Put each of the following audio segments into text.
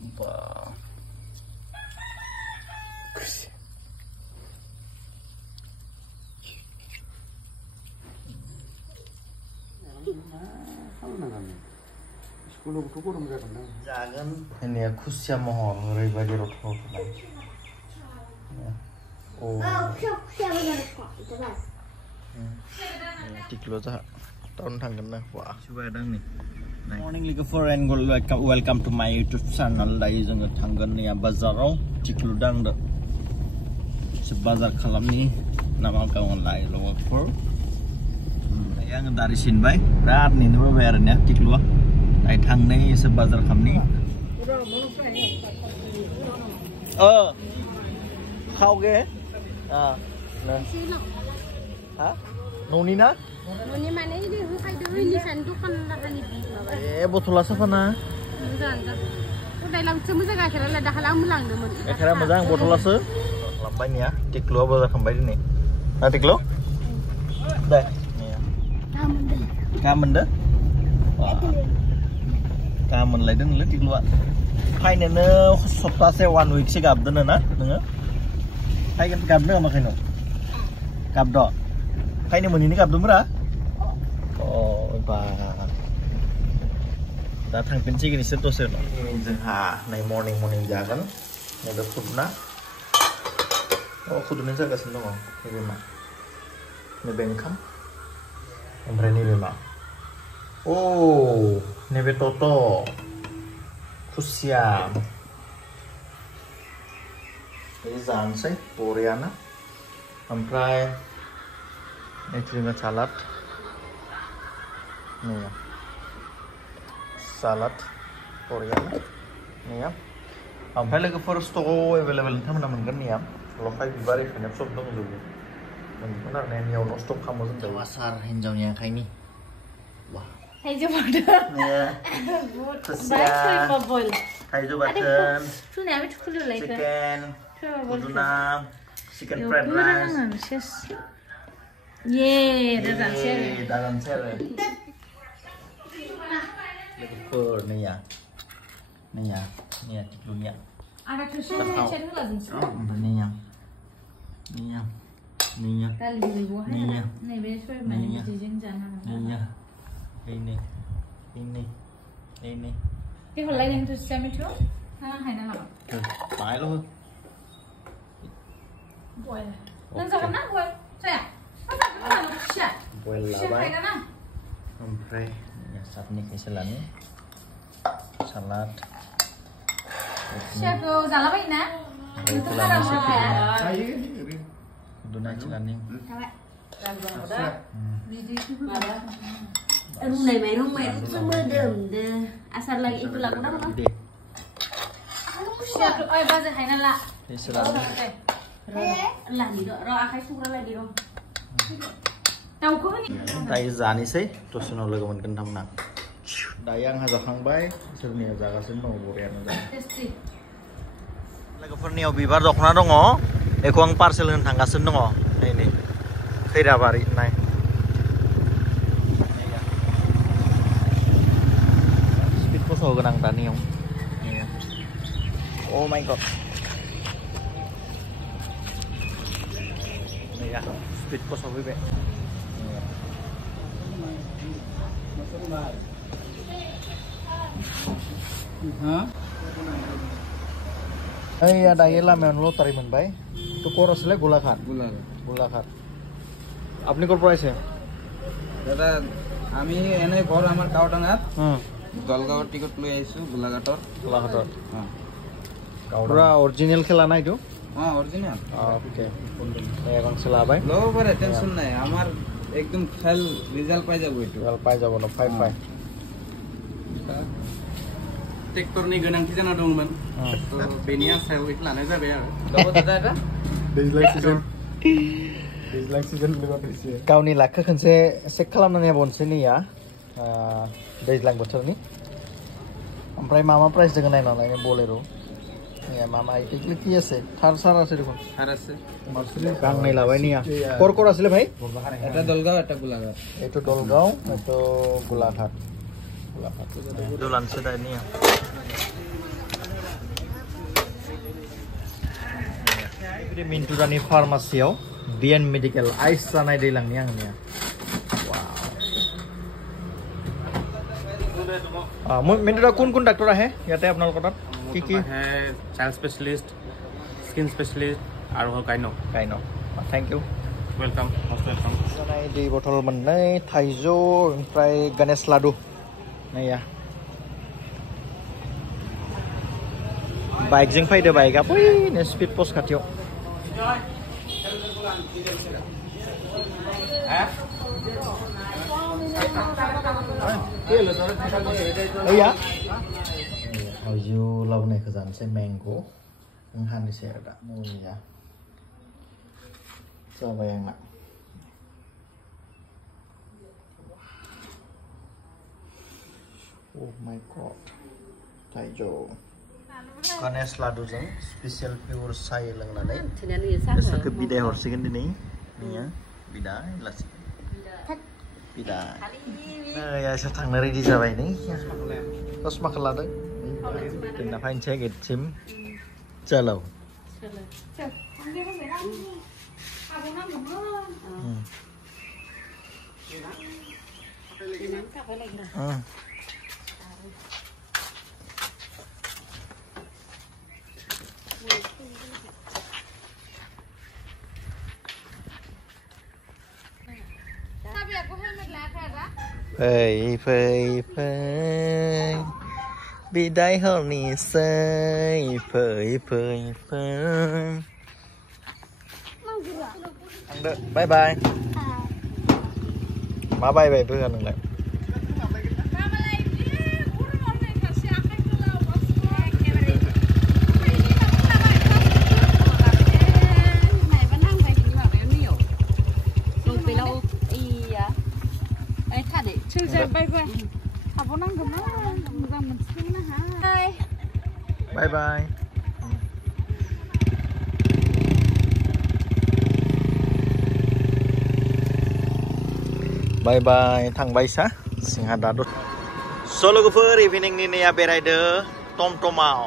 Wah. Jangan ini ya khusyah mohon ribadi rokok. Oh. Tiklo tak tahun tanggan lah. Wah, coba ada nih. Morning Liga for and welcome to my YouTube channel. Dari jangan tanggan ni bazarau tiklo dang dah. Sebazar kalam ni nama kawan lain lo for. Yang dari sini baik. Rat ni dua bayarnya tiklo. Dari tang ni sebazar kalam ni. Kau ke? Nah. Hah? Noni na? Noni mana ini? Bukan ini sanduk kan nak ni bi. Botol asa pana? Jangan. Udah lang cuma jaga kira lah dah halang mulang demun. Kira mazang botol asa? Lambai ni ya. Tiklo apa dah kembali ni? Nah tiklo? Dah. Ni ya. Kamen dah? Kamen lagi dah ni tiklo. Hai ni ne sabta se 1 week se gab dah na? Dengar? Hai kan gab dah makan no? Gab dah. Hai ni mana ni gab dah murah? Oh, bah. Datang penci gini setu se no. Ini jengha, naik morning jagan. Ni dah food na. Oh, food ni jaga sendiri oh. Ni bema. Ni bengkam. Yang ni bema. Oh, ni betoto. Khusyam. Ini jangan sih, Koreana. Sampai ini juga salad. Nih ya, salad Koreana. Nih ya. Sampai lagi first toko available teman-teman kan nih ya. Kalau kayak di bari banyak shop dong juga. Benar nih yang no stok kamu sudah. Pasar hijaunya kayak ini. Wah. Hijau pada. Nih. Khusyam. Hijau button. Tu ni apa tu kudu lagi? Chicken. Udunam, chicken fried rice. Ye, dalam sel. Dalam sel. Lepas ni ya, ni ya, tiklunya. Ada tu sel macam tu lazim. Ni ya, ni ya, ni ya. Kali beli buah. Ni ya. Ni besok mana jijing jangan. Ni ya, ini. Ini kalau lain tu sel macam tu, hang hai nak apa? Baik loh. Boil. Nanti nak boil. Saya. Apa nak siap? Boil lah baik. Siap nak. Sampai ya saat ni keselannya salad. Siap tu salah baik nak. Itu haram apa? Udunam celani. Rumah semua dem deh. Asal lagi itu lagu apa? Siap tu. Oh, bahasa hai nak lah. Keselannya. Lah ni dok, roh akai surah lagi dong. Tahu kau ni? Tay zani sih, terus nol lagi mungkin tamnak. Dayang haja hang bay, serni haja kasih nol burian haja. Testi. Lagi perni obi bar dokna dong oh, ekuang parcel dengan tangga sen dong oh, ini, kira bari naik. Speed post oh genang tani oh. Oh my god. Ya, speed post apa be? Ada yelah memang lo tariman bay. Itu koros le gula khat. Apni kor price है? दादा आमी एने घर आमार काउडांगात दलगाঁৱৰ টিকট লৈ আইছো গোলাঘাটৰ हां पूरा ओरिजिनल खेला ना जो हां ओरिजिनल ओके এখন খেলা ভাই লো পারে টেনশন নাই আমার একদম খেল রেজাল্ট পাই যাব এটু রেজাল্ট পাই যাব না 5 ट्रेक्टरनि गोनांथि जाना दंमोन बेनि आसायाव इखौ लानाय जाबाय आरो दाबो दादा दैज्लां सिजन लोगोसे गावनि लाखो खनसे चेक खालामनानै बनसै नैया दैज्लां बोथोरनि ओमफ्राय मा प्राइस दोङो नायनानै बोलेरो या मामा इटिकली কি আছে থার সার আছে দেখুন থার আছে গাং নাই লাবাই নিয়া কোর কোর আসলে ভাই এটা দলগাঁও এটা গোলাঘাট এটা দলগাঁও এটা গোলাঘাট তো লাঞ্চ দাই নিয়া Ini Minturani Farmasiयाव BN Medical ice जानाय दैलांनि आंनिया Mintura কোন ডাক্তৰ আহে ইয়াতে আপোনালোকৰ তাত কি কি চাইল্ড স্পেশালিষ্ট স্কিন স্পেশালিষ্ট আৰু কাইনো thank you welcome most welcome जानाय दै बथल मोननै थाइजौ ओमफ्राय गणेश लाडु नैया बाइकजों फैदो बाइकआ बैनो स्पिड पोस्ट खाथियाव iya थाइजौ लाबोनायखौ जानोसै मैंगो नों हानोसै आरो दा मुलिया जाबाय आंना oh my god थाइजौ गणेश लाडुजों स्पेशल पियर साय लोंनानै बिसोरखौ बिदाय हरसिगोन दिनै नैया बिदाय लासिगोन बिदाय एसे थांनो रेडि जाबाय नै चसमाखौ लादों जोंना फाइनसै गेटसिम चलो फै बिदाय हरनिसै फै थांदो बाय बाय मा बाय बोआ नोंलाय बाय बाय बाय बाय थांबाय सा जोंहा दा स' लोगोफोर इभिनिंनि नैया बेरायदो टमटमाव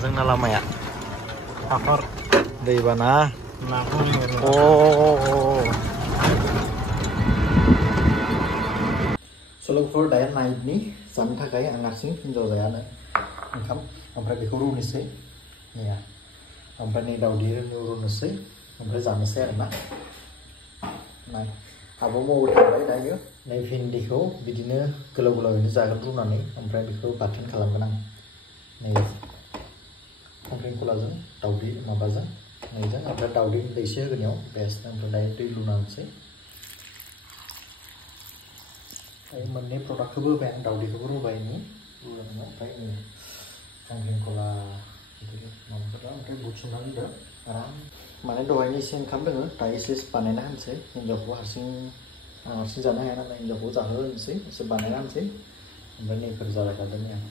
जोंना लामाया हाखर दैबाना सल'फोर दाया नाइटनि जानो थाखाय आं हारसिं हिन्जाव जायानो ओंखाम ओमफ्राय बेखौ रुनोसै नैया ओमफ्राय नै दावदै रुनोसै ओमफ्राय जानोसै आरोना नाय आब' मावो थांबाय दायो नै भिन्दिखौ बिदिनो गोलाव गोलावैनो जागोन रुनानै ओमफ्राय बेखौ बाथोन खालामगोन आं नै खांख्रिखलाजों दावदै माबाजों नैजों ओमफ्राय दावदै दैसे होगोनियाव बेस्ट ओमफ्राय दायो दै लुनानैसै दायो मोननै प्रडाक्टखौबो होबाय आं दावदैखौबो रुबाय नि ओमफ्राय खांख्रिखला माबाफोरा ओमफ्राय बुथुमनानै दोनदो आराम माने दहायनि एसे ओंखाम दोङो दायो एसे बानायना होनोसै हिन्जावखौ हारसिं जानो हाया नालाय हिन्जावखौ जाहोनोसै एसे बानायना होनोसै ओमफ्राय नैफोर जाबाय थादों आं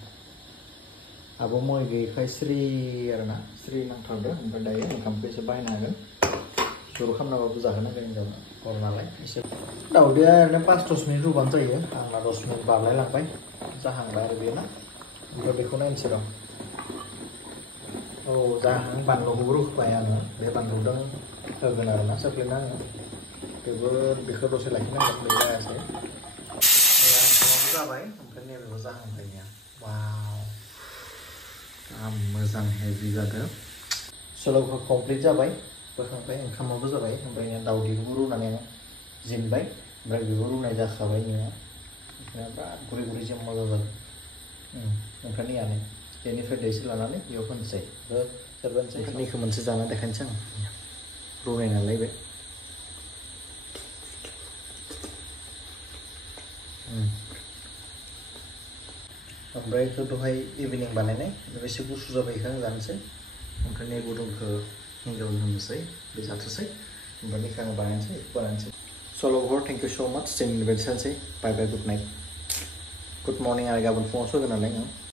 आब' मय गैयैखाय स्रि आरोना स्रि नांथारदो ओमफ्राय दायो ओंखामखौ एसे बायनो हागोन जर खालामनाबाबो जाहोनांगोन हिन्जाव हर नालाय एसे दावदैया ओरैनो 5-10 मिनिट रुबानो जायो आंना 10 मिनिट बारलायलांबाय जाहांबाय आरो बेयो ना ओमफ्राय बेखौ नायनोसै र' औ जाहां बानलुखौबो रुबाय आङो बे बानलुजों होगोन आरोना सोफ्लेना आङो बेखौ दसे लाखिनांगोन बे जायासै ओंखामाबो जाबाय ओमफ्राय नैबेखौ जाहांबाय वाव मोजां हेभि जादों सल'खौ कमप्लिट जाबाय बोखांबाय ओंखामाबो जाबाय ओमफ्राय दावदैखौबो रुनानै जिनबाय ओमफ्राय बेबो रुनाय जाखाबाय नोङो बिराद गुरै गुरै जों मोजां जादों ओमफ्राय नैयानो बेनिफ्राय दै एसे लानानै बेयाव होनोसै सोरबानोसै नैखौ मोनसे जाना देखायनोसै आं रुनाय नालाय बे ओमफ्राय दहाय इभिनिं बानायनाय एसे गुसु जाबाय बेखौ जानोसै ओमफ्राय नै गुदुंखौ हिन्जावनो होनोसै बे जाथोसै ओमफ्राय बेखौ आं बानायनोसै सल'हर थेंक इउ स' माच जोंनि बायदि सानसै बाय बाय गुड नाइट गुड मर्निं आरो गाबोन फुङाव सगोन नालाय